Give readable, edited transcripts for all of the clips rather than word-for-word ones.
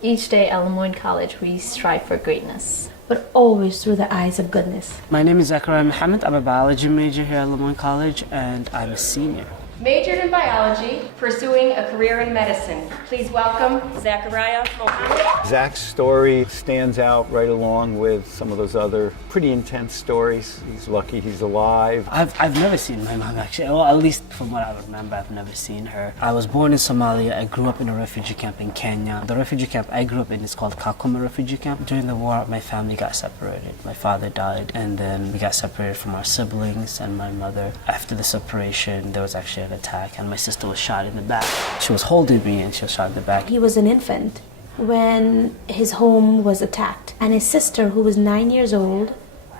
Each day at Moyne College, we strive for greatness, but always through the eyes of goodness. My name is Zacharia Mohammad. I'm a biology major here at Moyne College, and I'm a senior. Majored in biology, pursuing a career in medicine. Please welcome Zacharia Mohammad. Zach's story stands out right along with some of those other pretty intense stories. He's lucky he's alive. I've never seen my mom actually, well, at least from what I remember, I've never seen her. I was born in Somalia. I grew up in a refugee camp in Kenya. The refugee camp I grew up in is called Kakuma refugee camp. During the war, my family got separated. My father died, and then we got separated from our siblings and my mother. After the separation, there was actually an attack, and my sister was shot in the back. She was holding me, and she was shot in the back. He was an infant when his home was attacked, and his sister, who was 9 years old,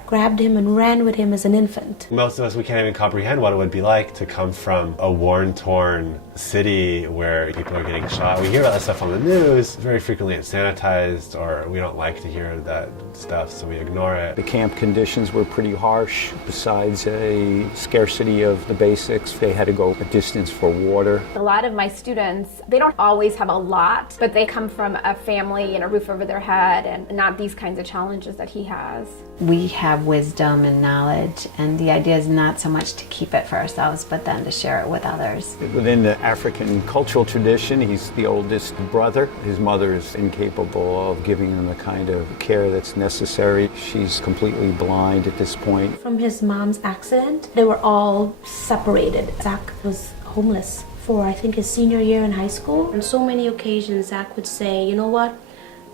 grabbed him and ran with him as an infant. Most of us, we can't even comprehend what it would be like to come from a war-torn city where people are getting shot. We hear about that stuff on the news. Very frequently it's sanitized, or we don't like to hear that stuff, so we ignore it. The camp conditions were pretty harsh. Besides a scarcity of the basics, they had to go a distance for water. A lot of my students, they don't always have a lot, but they come from a family and a roof over their head and not these kinds of challenges that he has. We have wisdom and knowledge, and the idea is not so much to keep it for ourselves, but then to share it with others. Within the African cultural tradition, he's the oldest brother. His mother is incapable of giving him the kind of care that's necessary. She's completely blind at this point. From his mom's accident, they were all separated. Zach was homeless for, I think, his senior year in high school. On so many occasions, Zach would say, you know what?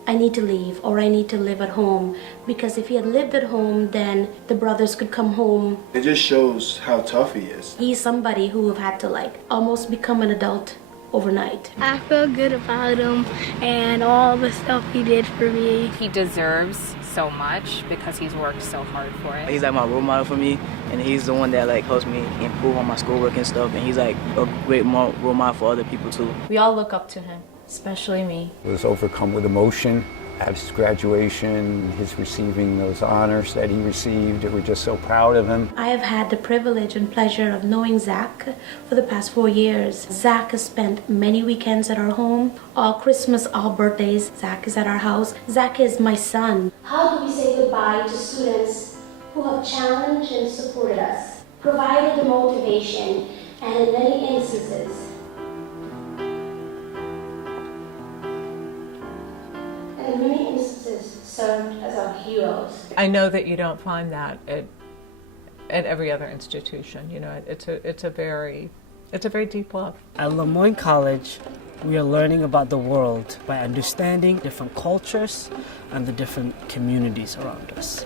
I need to leave, or I need to live at home, because if he had lived at home, then the brothers could come home. It just shows how tough he is. He's somebody who have had to almost become an adult overnight. I feel good about him and all the stuff he did for me. He deserves so much because he's worked so hard for it. He's like my role model for me, and he's the one that helps me improve on my schoolwork and stuff, and he's like a great role model for other people too. We all look up to him, especially me. He was overcome with emotion at his graduation, his receiving those honors that he received. We're just so proud of him. I have had the privilege and pleasure of knowing Zach for the past 4 years. Zach has spent many weekends at our home, all Christmas, all birthdays. Zach is at our house. Zach is my son. How do we say goodbye to students who have challenged and supported us, provided the motivation, and in many instances, served as our heroes. I know that you don't find that at every other institution. You know, it's a very deep love. At Moyne College, we are learning about the world by understanding different cultures and the different communities around us.